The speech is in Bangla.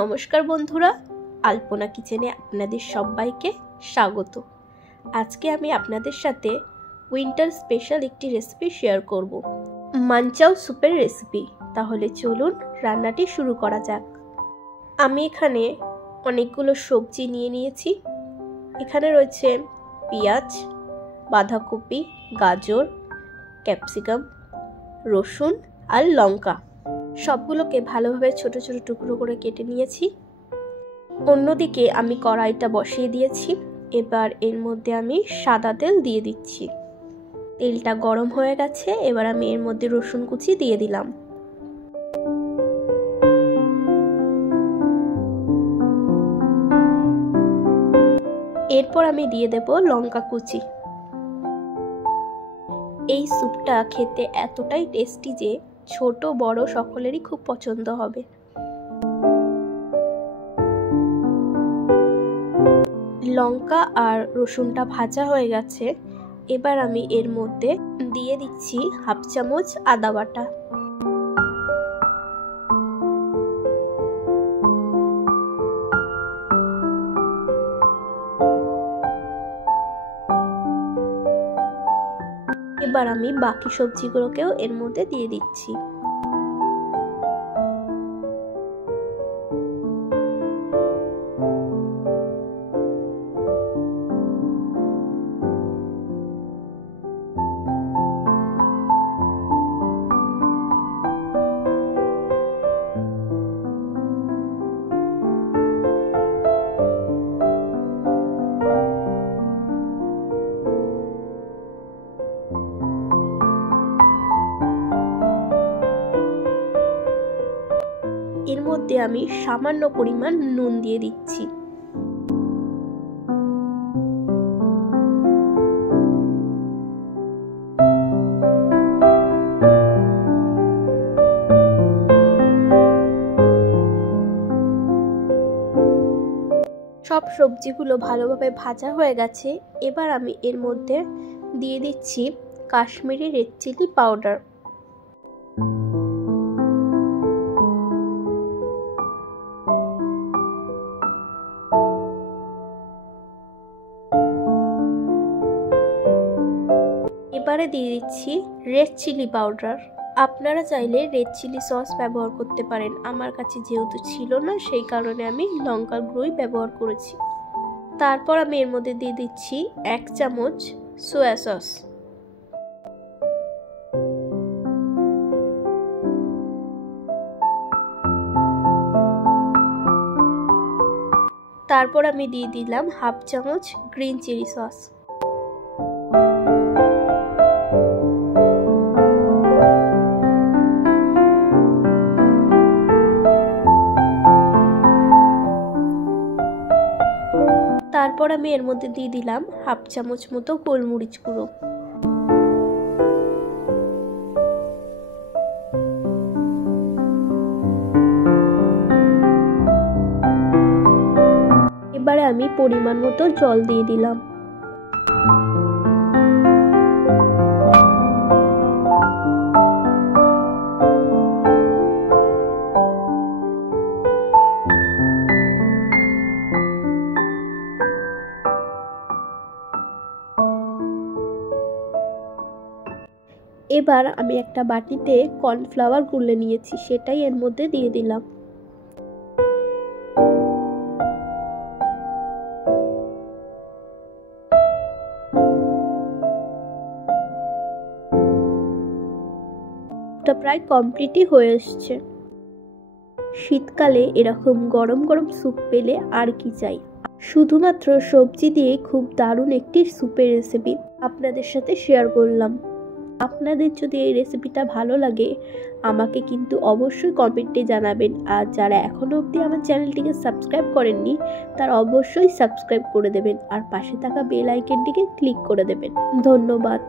নমস্কার বন্ধুরা, আলপনা কিচেনে আপনাদের সবাইকে স্বাগত। আজকে আমি আপনাদের সাথে উইন্টার স্পেশাল একটি রেসিপি শেয়ার করব, মানচাও স্যুপের রেসিপি। তাহলে চলুন রান্নাটি শুরু করা যাক। আমি এখানে অনেকগুলো সবজি নিয়ে নিয়েছি। এখানে রয়েছে পেঁয়াজ, বাঁধাকপি, গাজর, ক্যাপসিকাম, রসুন আর লঙ্কা। সবগুলোকে ভালোভাবে ছোট ছোট টুকরো করে কেটে নিয়েছি। অন্যদিকে আমি কড়াইটা বসিয়ে দিয়েছি। এবার এর মধ্যে আমি সাদা তেল দিয়ে দিচ্ছি। তেলটা গরম হয়ে গেছে। এবার আমি এর মধ্যে রসুন কুচি দিয়ে দিলাম। এরপর আমি দিয়ে দেব লঙ্কা কুচি। এই স্যুপটা খেতে এতটাই টেস্টি যে ছোট বড় সকলেরই খুব পছন্দ হবে। লঙ্কা আর রসুনটা ভাজা হয়ে গেছে। এবার আমি এর মধ্যে দিয়ে দিচ্ছি হাফ চামচ আদা বাটা। এবার আমি বাকি সবজিগুলোকেও এর মধ্যে দিয়ে দিচ্ছি। এর মধ্যে আমি সামান্য পরিমাণ নুন দিয়ে দিচ্ছি। সব সবজিগুলো ভালোভাবে ভাজা হয়ে গেছে। এবার আমি এর মধ্যে দিয়ে দিচ্ছি কাশ্মীরি রেড চিলি পাউডার। এবারে দিয়ে দিচ্ছি রেড চিলি পাউডার। আপনারা চাইলে রেড চিলি সস ব্যবহার করতে পারেন। আমার কাছে যেহেতু ছিল না, সেই কারণে আমি লঙ্কার গুঁড়োই ব্যবহার করেছি। তারপর আমি এর মধ্যে দিয়ে দিচ্ছি 1 চামচ সোয়া সস। তারপর আমি দিয়ে দিলাম হাফ চামচ গ্রিন চিলি সস। তারপর আমি এর মধ্যে দিয়ে দিলাম হাফ চামচ মতো গোলমরিচ গুঁড়ো। এবারে আমি পরিমাণ মতো জল দিয়ে দিলাম। এবার আমি একটা বাটিতে কর্নফ্লাওয়ার গুলে নিয়েছি, সেটাই এর মধ্যে দিয়ে দিলাম। এটা প্রায় কমপ্লিটই হয়ে এসছে। শীতকালে এরকম গরম গরম স্যুপ পেলে আর কি চাই। শুধুমাত্র সবজি দিয়ে খুব দারুণ একটি স্যুপের রেসিপি আপনাদের সাথে শেয়ার করলাম। আপনাদের যদি এই রেসিপিটা ভালো লাগে আমাকে কিন্তু অবশ্যই কমেন্টে জানাবেন। আর যারা এখনো অবধি আমার চ্যানেলটিকে সাবস্ক্রাইব করেননি তারা অবশ্যই সাবস্ক্রাইব করে দেবেন আর পাশে থাকা বেল আইকনটিকে ক্লিক করে দেবেন। ধন্যবাদ।